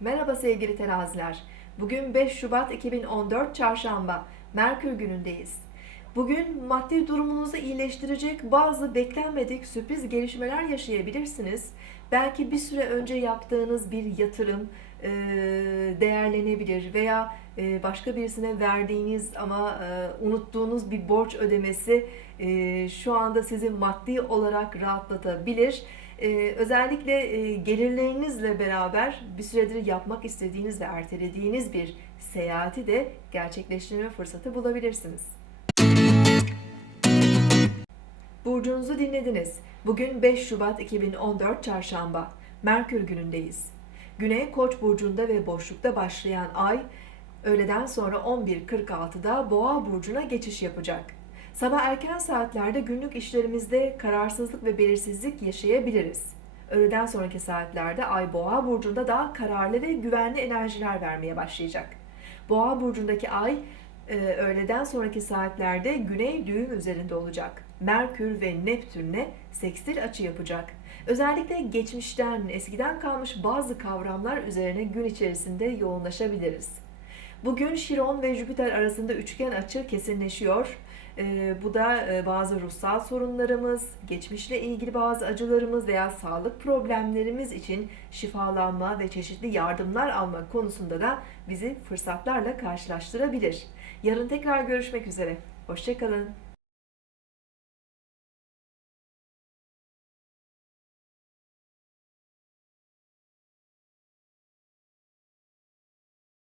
Merhaba sevgili teraziler. Bugün 5 Şubat 2014 Çarşamba. Merkür günündeyiz. Bugün maddi durumunuzu iyileştirecek bazı beklenmedik sürpriz gelişmeler yaşayabilirsiniz. Belki bir süre önce yaptığınız bir yatırım e, değerlenebilir veya e, başka birisine verdiğiniz ama e, unuttuğunuz bir borç ödemesi e, şu anda sizi maddi olarak rahatlatabilir. Ee, özellikle e, gelirlerinizle beraber bir süredir yapmak istediğiniz ve ertelediğiniz bir seyahati de gerçekleştirme fırsatı bulabilirsiniz. Burcunuzu dinlediniz. Bugün 5 Şubat 2014 Çarşamba. Merkür günündeyiz. Güney Koç burcunda ve boşlukta başlayan ay öğleden sonra 11.46'da Boğa burcuna geçiş yapacak. Sabah erken saatlerde günlük işlerimizde kararsızlık ve belirsizlik yaşayabiliriz. Öğleden sonraki saatlerde Ay Boğa burcunda daha kararlı ve güvenli enerjiler vermeye başlayacak. Boğa burcundaki Ay e, öğleden sonraki saatlerde Güney düğüm üzerinde olacak. Merkür ve Neptün'le sekstil açı yapacak. Özellikle geçmişten, eskiden kalmış bazı kavramlar üzerine gün içerisinde yoğunlaşabiliriz. Bugün Şiron ve Jüpiter arasında üçgen açı kesinleşiyor. Ee, bu da e, bazı ruhsal sorunlarımız, geçmişle ilgili bazı acılarımız veya sağlık problemlerimiz için şifalanma ve çeşitli yardımlar alma konusunda da bizi fırsatlarla karşılaştırabilir. Yarın tekrar görüşmek üzere. Hoşçakalın.